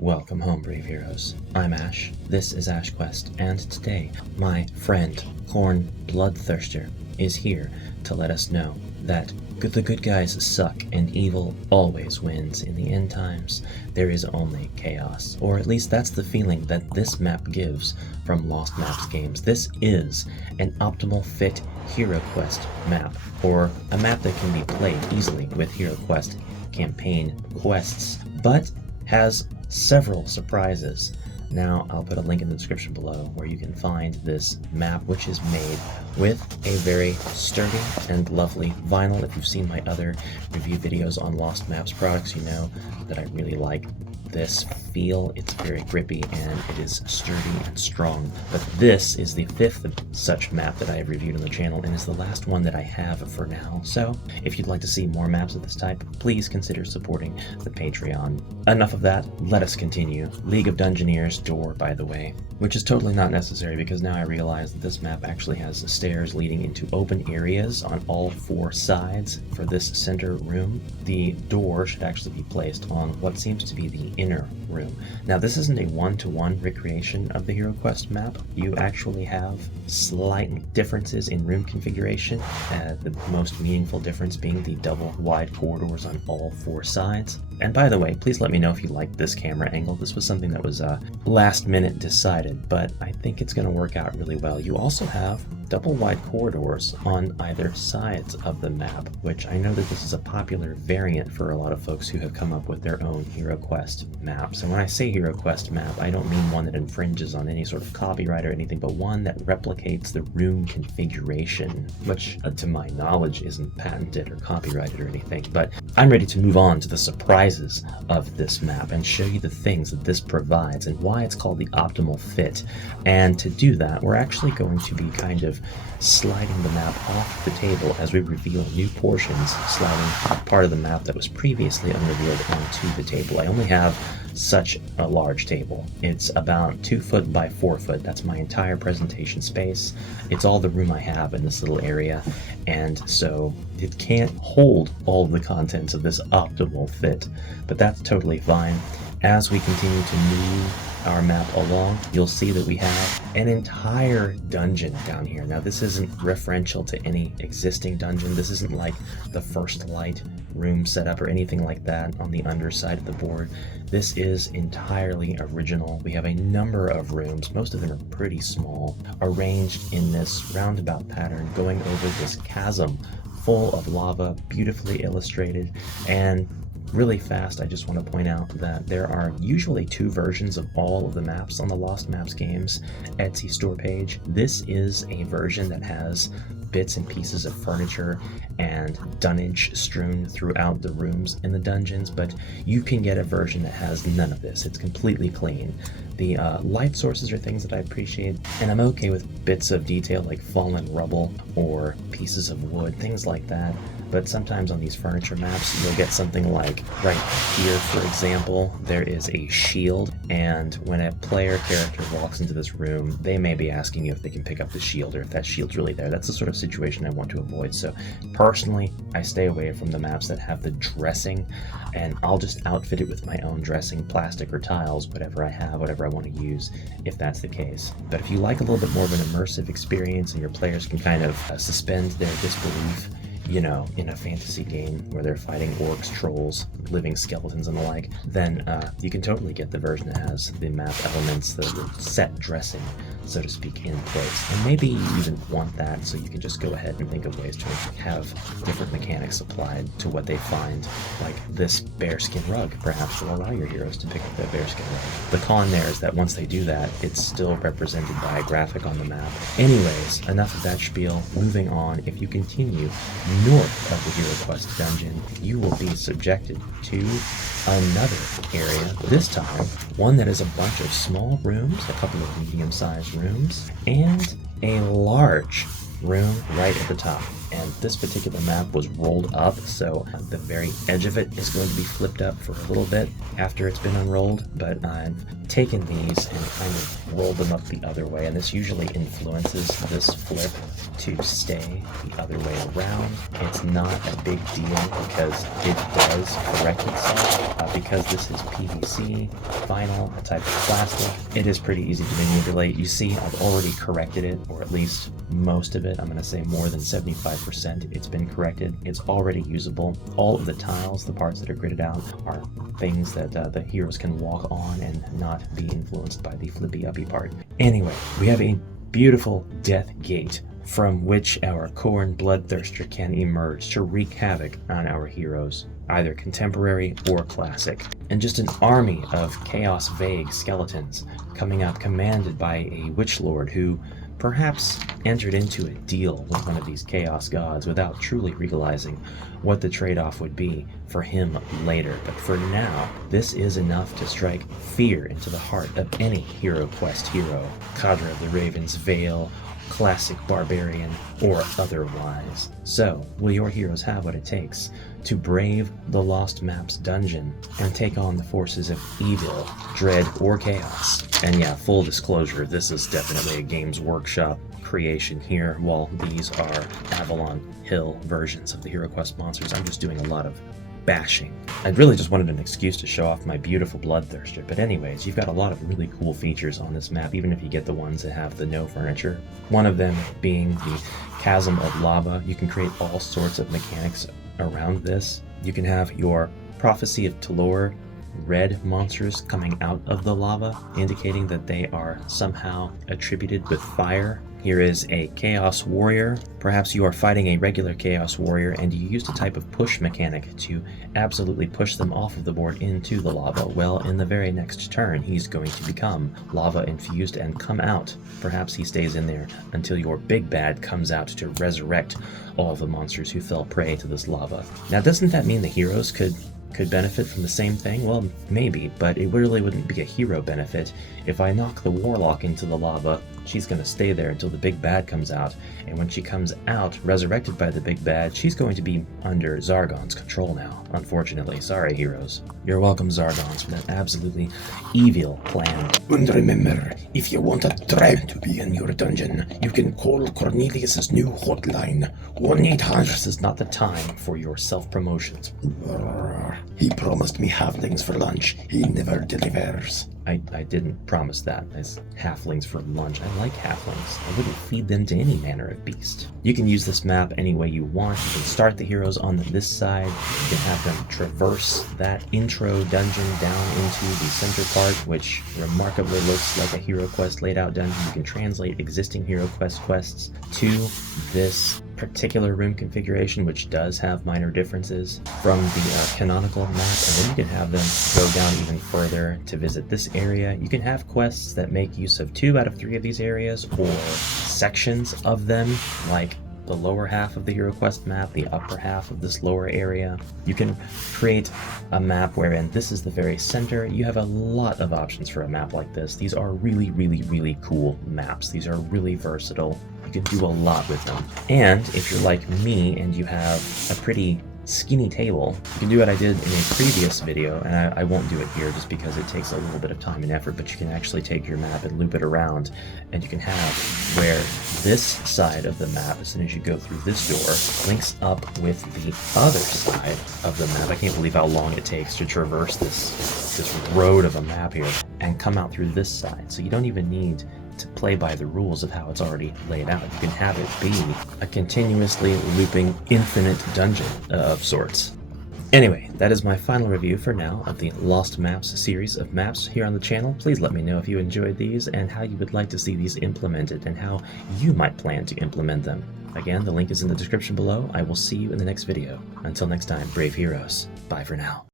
Welcome home, brave heroes. I'm Ash, this is HeroQuest, and today my friend Khorne Bloodthirster is here to let us know that the good guys suck and evil always wins. In the end times, there is only chaos. Or at least that's the feeling that this map gives from LostMapsGames. This is an optimal fit HeroQuest map, or a map that can be played easily with HeroQuest campaign quests, but has several surprises. Now, I'll put a link in the description below where you can find this map, which is made with a very sturdy and lovely vinyl. If you've seen my other review videos on Lost Maps products, you know that I really like this feel. It's very grippy and it is sturdy and strong. But this is the fifth such map that I have reviewed on the channel and is the last one that I have for now. So if you'd like to see more maps of this type, please consider supporting the Patreon. Enough of that, let us continue. League of Dungeoneers door, by the way, which is totally not necessary because now I realize that this map actually has stairs leading into open areas on all four sides for this center room. The door should actually be placed on what seems to be the inner room. Now, this isn't a one-to-one recreation of the HeroQuest map. You actually have slight differences in room configuration, the most meaningful difference being the double wide corridors on all four sides. And by the way, please let me know if you like this camera angle. This was something that was last minute decided, but I think it's going to work out really well. You also have double wide corridors on either sides of the map, which I know that this is a popular variant for a lot of folks who have come up with their own HeroQuest maps. And when I say HeroQuest map, I don't mean one that infringes on any sort of copyright or anything, but one that replicates the room configuration, which to my knowledge isn't patented or copyrighted or anything. But I'm ready to move on to the surprises of this map and show you the things that this provides and why it's called the optimal fit. And to do that, we're actually going to be kind of sliding the map off the table as we reveal new portions, sliding part of the map that was previously unrevealed onto the table. I only have such a large table. It's about 2 foot by 4 foot. That's my entire presentation space. It's all the room I have in this little area, and so it can't hold all of the contents of this optimal fit, but that's totally fine. As we continue to move our map along, you'll see that we have an entire dungeon down here. Now, this isn't referential to any existing dungeon. This isn't like the First Light room setup or anything like that on the underside of the board. This is entirely original. We have a number of rooms, most of them are pretty small, arranged in this roundabout pattern going over this chasm full of lava, beautifully illustrated. And really fast, I just want to point out that there are usually 2 versions of all of the maps on the LostMapsGames Etsy store page. This is a version that has bits and pieces of furniture and dunnage strewn throughout the rooms in the dungeons, but you can get a version that has none of this. It's completely clean. The light sources are things that I appreciate, and I'm okay with bits of detail like fallen rubble or pieces of wood, things like that. But sometimes on these furniture maps, you'll get something like right here, for example, there is a shield, and when a player character walks into this room, they may be asking you if they can pick up the shield or if that shield's really there. That's the sort of situation I want to avoid. So personally, I stay away from the maps that have the dressing, and I'll just outfit it with my own dressing, plastic or tiles, whatever I have, whatever I want to use, if that's the case. But if you like a little bit more of an immersive experience and your players can kind of suspend their disbelief, you know, in a fantasy game where they're fighting orcs, trolls, living skeletons and the like, then you can totally get the version that has the map elements, the set dressing, so to speak, in place. And maybe you even want that, so you can just go ahead and think of ways to have different mechanics applied to what they find, like this bearskin rug perhaps will allow your heroes to pick up that bearskin rug. The con there is that once they do that, it's still represented by a graphic on the map. Anyways, enough of that spiel. Moving on, if you continue north of the HeroQuest dungeon, you will be subjected to another area, this time one that is a bunch of small rooms, a couple of medium-sized rooms, and a large room right at the top. and this particular map was rolled up, so the very edge of it is going to be flipped up for a little bit after it's been unrolled, but I've taken these and kind of rolled them up the other way, and this usually influences this flip to stay the other way around. It's not a big deal because it does correct itself. Because this is PVC, vinyl, a type of plastic, it is pretty easy to manipulate. You see, I've already corrected it, or at least most of it. I'm going to say more than 75% it's been corrected. It's already usable. All of the tiles, the parts that are gridded out, are things that the heroes can walk on and not be influenced by the flippy-uppy part. Anyway, we have a beautiful death gate from which our Khorne Bloodthirster can emerge to wreak havoc on our heroes, either contemporary or classic. And just an army of Chaos Vague skeletons coming up commanded by a Witch Lord who perhaps entered into a deal with one of these Chaos Gods without truly realizing what the trade-off would be for him later. But for now, this is enough to strike fear into the heart of any HeroQuest hero, Cadre of the Raven's Veil, classic barbarian, or otherwise. So, will your heroes have what it takes to brave the Lost Maps dungeon and take on the forces of evil, dread, or chaos? And yeah, full disclosure, this is definitely a Games Workshop creation here. While these are Avalon Hill versions of the HeroQuest monsters, I'm just doing a lot of bashing. I really just wanted an excuse to show off my beautiful Bloodthirster, but anyways, you've got a lot of really cool features on this map, even if you get the ones that have the no furniture. One of them being the Chasm of Lava. You can create all sorts of mechanics around this. You can have your Prophecy of Talor red monsters coming out of the lava, indicating that they are somehow attributed with fire. Here is a Chaos Warrior. Perhaps you are fighting a regular Chaos Warrior and you used a type of push mechanic to absolutely push them off of the board into the lava. Well, in the very next turn, he's going to become lava infused and come out. Perhaps he stays in there until your big bad comes out to resurrect all the monsters who fell prey to this lava. Now, doesn't that mean the heroes could benefit from the same thing? Well, maybe, but it really wouldn't be a hero benefit. If I knock the Warlock into the lava, she's going to stay there until the big bad comes out, and when she comes out, resurrected by the big bad, she's going to be under Zargon's control now, unfortunately. Sorry, heroes. You're welcome, Zargons, for that absolutely evil plan. And remember, if you want a tribe to be in your dungeon, you can call Cornelius's new hotline, 1-800. This is not the time for your self-promotions. He promised me halflings for lunch. He never delivers. I didn't promise that as halflings for lunch. I like halflings. I wouldn't feed them to any manner of beast. You can use this map any way you want. You can start the heroes on this side. You can have them traverse that intro dungeon down into the center part, which remarkably looks like a HeroQuest laid out dungeon. You can translate existing HeroQuest quests to this particular room configuration, which does have minor differences from the canonical map, and then you can have them go down even further to visit this area. You can have quests that make use of 2 out of 3 of these areas, or sections of them, like the lower half of the HeroQuest map, the upper half of this lower area. You can create a map wherein this is the very center. You have a lot of options for a map like this. These are really, really, really cool maps. These are really versatile. You can do a lot with them. And if you're like me and you have a pretty skinny table, you can do what I did in a previous video, and I won't do it here just because it takes a little bit of time and effort, but you can actually take your map and loop it around, and you can have where this side of the map, as soon as you go through this door, links up with the other side of the map. I can't believe how long it takes to traverse this road of a map here and come out through this side. So you don't even need to play by the rules of how it's already laid out. You can have it be a continuously looping infinite dungeon of sorts. Anyway, that is my final review for now of the Lost Maps series of maps here on the channel. Please let me know if you enjoyed these and how you would like to see these implemented and how you might plan to implement them. Again, the link is in the description below. I will see you in the next video. Until next time, brave heroes, bye for now.